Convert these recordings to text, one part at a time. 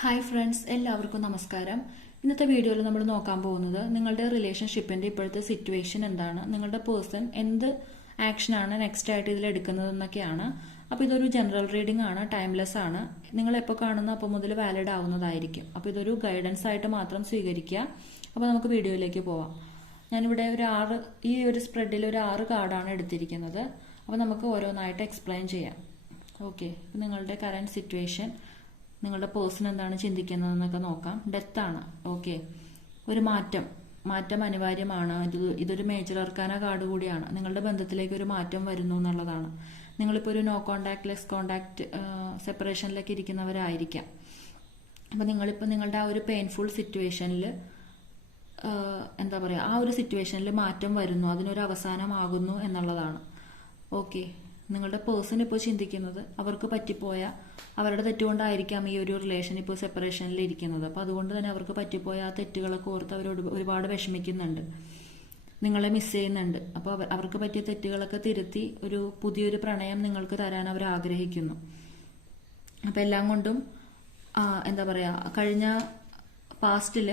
Hi friends എല്ലാവർക്കും നമസ്കാരം. ഇന്നത്തെ വീഡിയോയിൽ നമ്മൾ നോക്കാൻ പോകുന്നത് നിങ്ങളുടെ റിലേഷൻഷിപ്പിന്റെ ഇപ്പോഴത്തെ സിറ്റുവേഷൻ എന്താണ് നിങ്ങളുടെ പേഴ്സൺ എന്ത് ആക്ഷനാണ് നെക്സ്റ്റ് ആയിട്ട് ഇതിൽ എടുക്കുന്നത് എന്നൊക്കെയാണ്. അപ്പോൾ ഇതൊരു ജനറൽ റീഡിംഗ് ആണ് ടൈംലെസ് ആണ്. നിങ്ങൾ എപ്പോൾ കാണുന്ന അപ്പോൾ മുതൽ വാലിഡ് ആവുന്നതായിരിക്കും. അപ്പോൾ ഇതൊരു ഗൈഡൻസ് ആയിട്ട് മാത്രം സ്വീകരിക്കുക. അപ്പോൾ നമുക്ക് വീഡിയോയിലേക്ക് പോവാം. ഞാനിവിടെ ഒരു ആറ് ഈ ഒരു സ്പ്രെഡിൽ ഒരു ആറ് കാർഡാണ് എടുത്തിരിക്കുന്നത്. അപ്പോൾ നമുക്ക് ഓരോന്നായിട്ട് എക്സ്പ്ലെയിൻ ചെയ്യാം. ഓക്കെ നിങ്ങളുടെ കറന്റ് സിറ്റുവേഷൻ നിങ്ങളുടെ പേഴ്സൺ എന്താണ് ചിന്തിക്കുന്നതെന്നൊക്കെ നോക്കാം. ഡെത്താണ് ഓക്കെ ഒരു മാറ്റം. മാറ്റം അനിവാര്യമാണ്. ഇത് ഇതൊരു മേജർ അർക്കാന കാർഡ് കൂടിയാണ്. നിങ്ങളുടെ ബന്ധത്തിലേക്ക് ഒരു മാറ്റം വരുന്നു എന്നുള്ളതാണ്. നിങ്ങളിപ്പോൾ ഒരു നോ കോണ്ടാക്ട് ലെസ് കോണ്ടാക്ട് സെപ്പറേഷനിലൊക്കെ ഇരിക്കുന്നവരായിരിക്കാം. അപ്പം നിങ്ങളിപ്പോൾ നിങ്ങളുടെ ആ ഒരു പെയിൻഫുൾ സിറ്റുവേഷനിൽ എന്താ പറയുക ആ ഒരു സിറ്റുവേഷനിൽ മാറ്റം വരുന്നു. അതിനൊരു അവസാനമാകുന്നു എന്നുള്ളതാണ്. ഓക്കെ നിങ്ങളുടെ പേഴ്സൺ ഇപ്പോൾ ചിന്തിക്കുന്നത് അവർക്ക് പറ്റിപ്പോയ അവരുടെ തെറ്റുകൊണ്ടായിരിക്കാം ഈ ഒരു റിലേഷൻ ഇപ്പോൾ സെപ്പറേഷനിൽ ഇരിക്കുന്നത്. അപ്പോൾ അതുകൊണ്ട് തന്നെ അവർക്ക് പറ്റിപ്പോയ ആ തെറ്റുകളൊക്കെ ഓർത്ത് അവരോട് ഒരുപാട് വിഷമിക്കുന്നുണ്ട്. നിങ്ങളെ മിസ് ചെയ്യുന്നുണ്ട്. അപ്പോൾ അവർ അവർക്ക് പറ്റിയ തെറ്റുകളൊക്കെ തിരുത്തി ഒരു പുതിയൊരു പ്രണയം നിങ്ങൾക്ക് തരാൻ അവർ ആഗ്രഹിക്കുന്നു. അപ്പോൾ എല്ലാം കൊണ്ടും എന്താ പറയുക കഴിഞ്ഞ പാസ്റ്റിൽ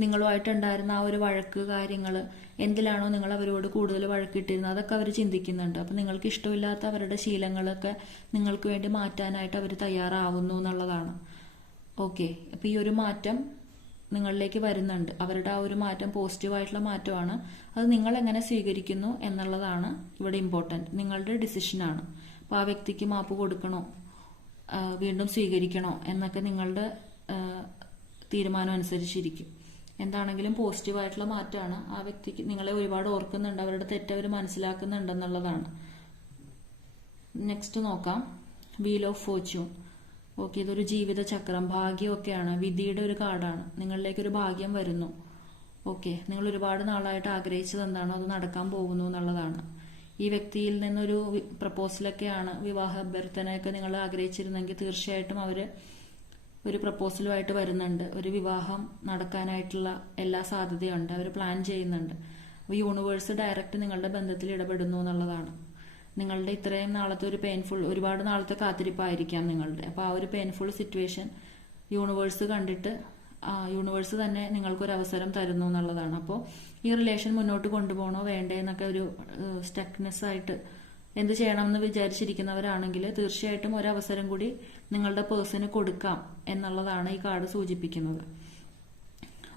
നിങ്ങളുമായിട്ടുണ്ടായിരുന്ന ആ ഒരു വഴക്ക് കാര്യങ്ങൾ എന്തിലാണോ നിങ്ങൾ അവരോട് കൂടുതൽ വഴക്കിട്ടിരുന്നത് അതൊക്കെ അവർ ചിന്തിക്കുന്നുണ്ട്. അപ്പം നിങ്ങൾക്ക് ഇഷ്ടമില്ലാത്ത അവരുടെ ശീലങ്ങളൊക്കെ നിങ്ങൾക്ക് വേണ്ടി മാറ്റാനായിട്ട് അവർ തയ്യാറാവുന്നു എന്നുള്ളതാണ്. ഓക്കെ. അപ്പം ഈ ഒരു മാറ്റം നിങ്ങളിലേക്ക് വരുന്നുണ്ട്. അവരുടെ ആ ഒരു മാറ്റം പോസിറ്റീവായിട്ടുള്ള മാറ്റമാണ്. അത് നിങ്ങൾ എങ്ങനെ സ്വീകരിക്കുന്നു എന്നുള്ളതാണ് ഇവിടെ ഇമ്പോർട്ടന്റ് നിങ്ങളുടെ ഡിസിഷനാണ് അപ്പോൾ ആ വ്യക്തിക്ക് മാപ്പ് കൊടുക്കണോ? വീണ്ടും സ്വീകരിക്കണോ? എന്നൊക്കെ നിങ്ങളുടെ തീരുമാനം അനുസരിച്ചിരിക്കും. എന്താണെങ്കിലും പോസിറ്റീവായിട്ടുള്ള മാറ്റമാണ് ആ വ്യക്തിക്ക് നിങ്ങളെ ഒരുപാട് ഓർക്കുന്നുണ്ട്. അവരുടെ തെറ്റ് അവർ മനസ്സിലാക്കുന്നുണ്ടെന്നുള്ളതാണ്. നെക്സ്റ്റ് നോക്കാം. വീൽ ഓഫ് ഫോർച്യൂൺ ഓക്കെ ഇതൊരു ജീവിത ചക്രം. ഭാഗ്യമൊക്കെയാണ്. വിധിയുടെ ഒരു കാർഡാണ് നിങ്ങളിലേക്ക് ഒരു ഭാഗ്യം വരുന്നു. ഓക്കെ നിങ്ങൾ ഒരുപാട് നാളായിട്ട് ആഗ്രഹിച്ചത് എന്താണോ അത് നടക്കാൻ പോകുന്നു എന്നുള്ളതാണ്. ഈ വ്യക്തിയിൽ നിന്നൊരു പ്രപ്പോസലൊക്കെയാണ് വിവാഹ അഭ്യർത്ഥനയൊക്കെ നിങ്ങൾ ആഗ്രഹിച്ചിരുന്നെങ്കിൽ തീർച്ചയായിട്ടും അവർ ഒരു പ്രപ്പോസലുമായിട്ട് വരുന്നുണ്ട്. ഒരു വിവാഹം നടക്കാനായിട്ടുള്ള എല്ലാ സാധ്യതയുണ്ട്. അവർ പ്ലാൻ ചെയ്യുന്നുണ്ട്. അപ്പോൾ യൂണിവേഴ്സ് ഡയറക്റ്റ് നിങ്ങളുടെ ബന്ധത്തിൽ ഇടപെടുന്നു എന്നുള്ളതാണ്. നിങ്ങളുടെ ഇത്രയും നാളത്തെ ഒരു പെയിൻഫുൾ ഒരുപാട് നാളത്തെ കാത്തിരിപ്പായിരിക്കാം നിങ്ങളുടെ. അപ്പോൾ ആ ഒരു പെയിൻഫുൾ സിറ്റുവേഷൻ യൂണിവേഴ്സ് കണ്ടിട്ട് യൂണിവേഴ്സ് തന്നെ നിങ്ങൾക്കൊരു അവസരം തരുന്നു എന്നുള്ളതാണ്. അപ്പോൾ ഈ റിലേഷൻ മുന്നോട്ട് കൊണ്ടുപോകണോ വേണ്ടേ എന്നൊക്കെ ഒരു സ്റ്റക്നെസ് ആയിട്ട് എന്ത് ചെയ്യണമെന്ന് വിചാരിച്ചിരിക്കുന്നവരാണെങ്കിൽ തീർച്ചയായിട്ടും ഒരവസരം കൂടി നിങ്ങളുടെ പേഴ്സിന് കൊടുക്കാം എന്നുള്ളതാണ് ഈ കാർഡ് സൂചിപ്പിക്കുന്നത്.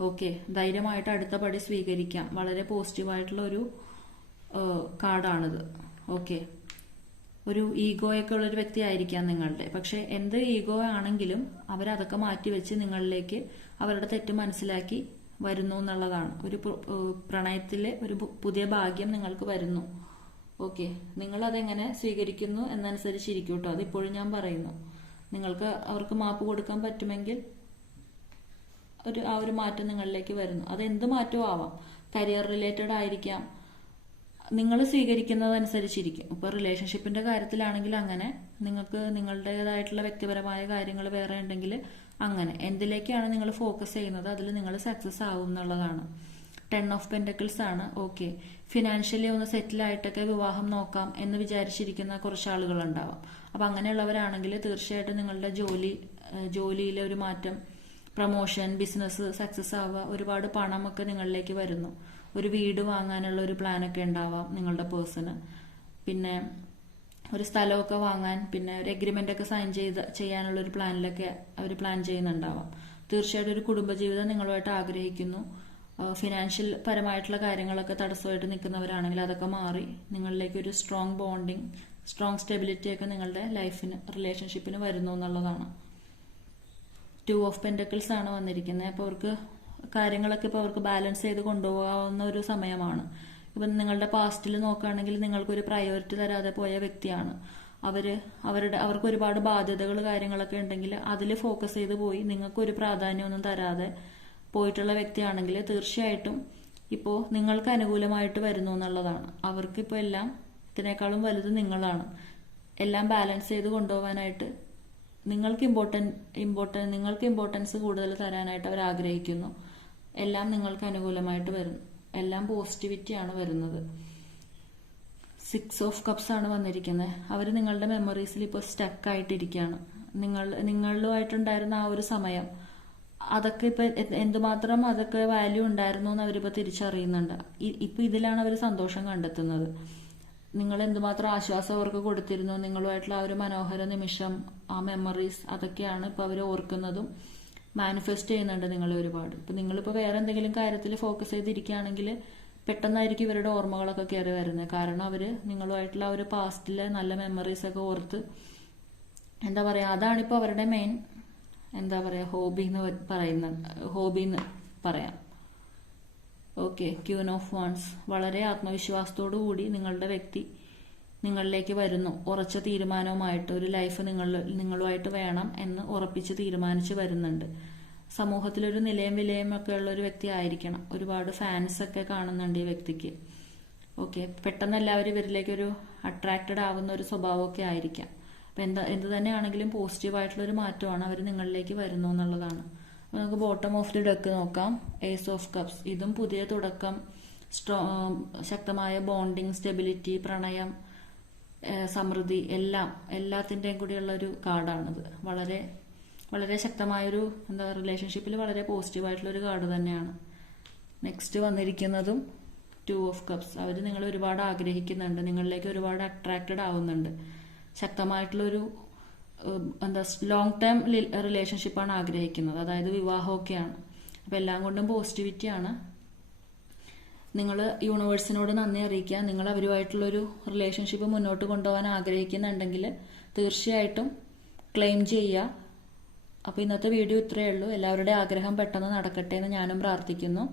ഓക്കെ ധൈര്യമായിട്ട് അടുത്ത പടി സ്വീകരിക്കാം. വളരെ പോസിറ്റീവായിട്ടുള്ള ഒരു കാർഡാണിത്. ഓക്കെ. ഒരു ഈഗോയൊക്കെ ഉള്ളൊരു വ്യക്തി ആയിരിക്കാം നിങ്ങളുടെ. പക്ഷെ എന്ത് ഈഗോ ആണെങ്കിലും അവരതൊക്കെ മാറ്റിവെച്ച് നിങ്ങളിലേക്ക് അവരുടെ തെറ്റ് മനസ്സിലാക്കി വരുന്നു എന്നുള്ളതാണ്. ഒരു പ്ര- പ്രണയത്തിലെ ഒരു പുതിയ ഭാഗ്യം നിങ്ങൾക്ക് വരുന്നു. ഓക്കെ നിങ്ങൾ അതെങ്ങനെ സ്വീകരിക്കുന്നു എന്നനുസരിച്ചിരിക്കും കേട്ടോ അതിപ്പോഴും ഞാൻ പറയുന്നു. നിങ്ങൾക്ക് അവർക്ക് മാപ്പ് കൊടുക്കാൻ പറ്റുമെങ്കിൽ ഒരു ആ ഒരു മാറ്റം നിങ്ങളിലേക്ക് വരുന്നു. അത് എന്ത് മാറ്റവും ആവാം. കരിയർ റിലേറ്റഡ് ആയിരിക്കാം. നിങ്ങൾ സ്വീകരിക്കുന്നതനുസരിച്ചിരിക്കും. ഇപ്പോൾ റിലേഷൻഷിപ്പിന്റെ കാര്യത്തിലാണെങ്കിൽ അങ്ങനെ. നിങ്ങൾക്ക് നിങ്ങളുടേതായിട്ടുള്ള വ്യക്തിപരമായ കാര്യങ്ങൾ വേറെ ഉണ്ടെങ്കിൽ അങ്ങനെ. എന്തിലേക്കാണ് നിങ്ങൾ ഫോക്കസ് ചെയ്യുന്നത്? അതിൽ നിങ്ങൾ സക്സസ് ആവും എന്നുള്ളതാണ്. ടെൻ ഓഫ് പെൻഡക്കിൾസ് ആണ്. ഓക്കെ ഫിനാൻഷ്യലി ഒന്ന് സെറ്റിൽ ആയിട്ടൊക്കെ വിവാഹം നോക്കാം എന്ന് വിചാരിച്ചിരിക്കുന്ന കുറച്ച് ആളുകൾ ഉണ്ടാവാം. അപ്പം അങ്ങനെയുള്ളവരാണെങ്കിൽ തീർച്ചയായിട്ടും നിങ്ങളുടെ ജോലി ജോലിയിലെ ഒരു മാറ്റം പ്രൊമോഷൻ ബിസിനസ് സക്സസ് ആവുക ഒരുപാട് പണമൊക്കെ നിങ്ങളിലേക്ക് വരുന്നു. ഒരു വീട് വാങ്ങാനുള്ള ഒരു പ്ലാനൊക്കെ ഉണ്ടാവാം നിങ്ങളുടെ പേഴ്സണ് പിന്നെ ഒരു സ്ഥലമൊക്കെ വാങ്ങാൻ പിന്നെ ഒരു എഗ്രിമെന്റ് ഒക്കെ സൈൻ ചെയ്ത് ചെയ്യാനുള്ള ഒരു പ്ലാനിലൊക്കെ അവർ പ്ലാൻ ചെയ്യുന്നുണ്ടാവാം. തീർച്ചയായിട്ടും ഒരു കുടുംബജീവിതം നിങ്ങളുമായിട്ട് ആഗ്രഹിക്കുന്നു. ഫിനാൻഷ്യൽ പരമായിട്ടുള്ള കാര്യങ്ങളൊക്കെ തടസ്സമായിട്ട് നിൽക്കുന്നവരാണെങ്കിൽ അതൊക്കെ മാറി നിങ്ങളിലേക്ക് ഒരു സ്ട്രോങ് ബോണ്ടിങ് സ്ട്രോങ് സ്റ്റെബിലിറ്റി ഒക്കെ നിങ്ങളുടെ ലൈഫിന് റിലേഷൻഷിപ്പിന് വരുന്നു എന്നുള്ളതാണ്. ടു ഓഫ് പെൻഡക്കിൾസ് ആണ് വന്നിരിക്കുന്നത്. അപ്പോൾ അവർക്ക് കാര്യങ്ങളൊക്കെ ഇപ്പോൾ അവർക്ക് ബാലൻസ് ചെയ്ത് കൊണ്ടുപോകാവുന്ന ഒരു സമയമാണ്. ഇപ്പം നിങ്ങളുടെ പാസ്റ്റിൽ നോക്കുകയാണെങ്കിൽ നിങ്ങൾക്കൊരു പ്രയോറിറ്റി തരാതെ പോയ വ്യക്തിയാണ്. അവർ അവരുടെ അവർക്ക് ഒരുപാട് ബാധ്യതകൾ കാര്യങ്ങളൊക്കെ ഉണ്ടെങ്കിൽ അതിൽ ഫോക്കസ് ചെയ്ത് പോയി നിങ്ങൾക്കൊരു പ്രാധാന്യമൊന്നും തരാതെ പോയിട്ടുള്ള വ്യക്തിയാണെങ്കിൽ തീർച്ചയായിട്ടും ഇപ്പോൾ നിങ്ങൾക്ക് അനുകൂലമായിട്ട് വരുന്നു എന്നുള്ളതാണ്. അവർക്കിപ്പോൾ എല്ലാം ഇതിനേക്കാളും വലുത് നിങ്ങളാണ്. എല്ലാം ബാലൻസ് ചെയ്ത് കൊണ്ടുപോകാനായിട്ട് നിങ്ങൾക്ക് ഇമ്പോർട്ടൻ ഇമ്പോർട്ടൻ നിങ്ങൾക്ക് ഇമ്പോർട്ടൻസ് കൂടുതൽ തരാനായിട്ട് അവർ ആഗ്രഹിക്കുന്നു. എല്ലാം നിങ്ങൾക്ക് അനുകൂലമായിട്ട് വരുന്നു. എല്ലാം പോസിറ്റിവിറ്റിയാണ് വരുന്നത്. സിക്സ് ഓഫ് കപ്സ് ആണ് വന്നിരിക്കുന്നത്. അവർ നിങ്ങളുടെ മെമ്മറീസിൽ ഇപ്പോൾ സ്റ്റക്കായിട്ടിരിക്കുകയാണ് നിങ്ങൾ നിങ്ങളുമായിട്ടുണ്ടായിരുന്ന ആ ഒരു സമയം അതൊക്കെ ഇപ്പൊ എന്തുമാത്രം അതൊക്കെ വാല്യൂ ഉണ്ടായിരുന്നു എന്ന് അവരിപ്പോ തിരിച്ചറിയുന്നുണ്ട്. ഇപ്പൊ ഇതിലാണ് അവർ സന്തോഷം കണ്ടെത്തുന്നത്. നിങ്ങൾ എന്തുമാത്രം ആശ്വാസം അവർക്ക് കൊടുത്തിരുന്നു നിങ്ങളുമായിട്ടുള്ള ആ ഒരു മനോഹര നിമിഷം ആ മെമ്മറീസ് അതൊക്കെയാണ് ഇപ്പൊ അവർ ഓർക്കുന്നതും മാനിഫെസ്റ്റ് ചെയ്യുന്നുണ്ട് നിങ്ങൾ ഒരുപാട്. ഇപ്പൊ നിങ്ങളിപ്പോ വേറെ എന്തെങ്കിലും കാര്യത്തിൽ ഫോക്കസ് ചെയ്തിരിക്കുകയാണെങ്കിൽ പെട്ടെന്നായിരിക്കും ഇവരുടെ ഓർമ്മകളൊക്കെ കയറി വരുന്നത്. കാരണം അവർ നിങ്ങളുമായിട്ടുള്ള ആ ഒരു പാസ്റ്റിലെ നല്ല മെമ്മറീസ് ഒക്കെ ഓർത്ത് എന്താ പറയാ അതാണിപ്പോ അവരുടെ മെയിൻ എന്താ പറയാ ഹോബി എന്ന് പറയുന്ന ഹോബി എന്ന് പറയാം. ഓക്കെ ക്യൂൻ ഓഫ് വൺസ് വളരെ ആത്മവിശ്വാസത്തോടു കൂടി നിങ്ങളുടെ വ്യക്തി നിങ്ങളിലേക്ക് വരുന്നു. ഉറച്ച തീരുമാനവുമായിട്ട് ഒരു ലൈഫ് നിങ്ങൾ നിങ്ങളുമായിട്ട് വേണം എന്ന് ഉറപ്പിച്ച് തീരുമാനിച്ച് വരുന്നുണ്ട്. സമൂഹത്തിലൊരു നിലയും വിലയും ഒക്കെ ഉള്ള ഒരു വ്യക്തി ആയിരിക്കണം. ഒരുപാട് ഫാൻസ് ഒക്കെ കാണുന്നുണ്ട് ഈ വ്യക്തിക്ക്. ഓക്കെ പെട്ടെന്ന് എല്ലാവരും ഇവരിലേക്ക് ഒരു അട്രാക്റ്റഡ് ആവുന്ന ഒരു സ്വഭാവമൊക്കെ ആയിരിക്കാം. അപ്പൊ എന്താ എന്ത് തന്നെയാണെങ്കിലും പോസിറ്റീവ് ആയിട്ടുള്ള ഒരു മാറ്റമാണ് അവർ നിങ്ങളിലേക്ക് വരുന്നു എന്നുള്ളതാണ്. അപ്പൊ നമുക്ക് ബോട്ടം ഓഫ് ദി ഡെക്ക് നോക്കാം. ഏസ് ഓഫ് കപ്സ് ഇതും പുതിയ തുടക്കം. സ്ട്രോ ശക്തമായ ബോണ്ടിങ് സ്റ്റെബിലിറ്റി പ്രണയം സമൃദ്ധി എല്ലാം എല്ലാത്തിന്റെയും കൂടിയുള്ള ഒരു കാർഡാണിത്. വളരെ വളരെ ശക്തമായൊരു എന്താ റിലേഷൻഷിപ്പിൽ വളരെ പോസിറ്റീവ് ആയിട്ടുള്ള ഒരു കാർഡ് തന്നെയാണ്. നെക്സ്റ്റ് വന്നിരിക്കുന്നതും ടു ഓഫ് കപ്സ് അവർ നിങ്ങൾ ഒരുപാട് ആഗ്രഹിക്കുന്നുണ്ട്. നിങ്ങളിലേക്ക് ഒരുപാട് അട്രാക്റ്റഡ് ആവുന്നുണ്ട്. ശക്തമായിട്ടുള്ളൊരു എന്താ ലോങ് ടേം റിലേഷൻഷിപ്പാണ് ആഗ്രഹിക്കുന്നത്. അതായത് വിവാഹമൊക്കെയാണ്. അപ്പം എല്ലാം കൊണ്ടും പോസിറ്റിവിറ്റിയാണ് നിങ്ങൾ യൂണിവേഴ്സിനോട് നന്ദി അറിയിക്കുക. നിങ്ങൾ അവരുമായിട്ടുള്ളൊരു റിലേഷൻഷിപ്പ് മുന്നോട്ട് കൊണ്ടുപോകാൻ ആഗ്രഹിക്കുന്നുണ്ടെങ്കിൽ തീർച്ചയായിട്ടും ക്ലെയിം ചെയ്യുക. അപ്പോൾ ഇന്നത്തെ വീഡിയോ ഇത്രയേ ഉള്ളൂ. എല്ലാവരുടെ ആഗ്രഹം പെട്ടെന്ന് നടക്കട്ടെ എന്ന് ഞാനും പ്രാർത്ഥിക്കുന്നു.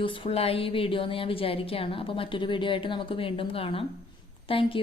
യൂസ്ഫുള്ളായി ഈ വീഡിയോ എന്ന് ഞാൻ വിചാരിക്കുകയാണ്. അപ്പോൾ മറ്റൊരു വീഡിയോ ആയിട്ട് നമുക്ക് വീണ്ടും കാണാം. താങ്ക്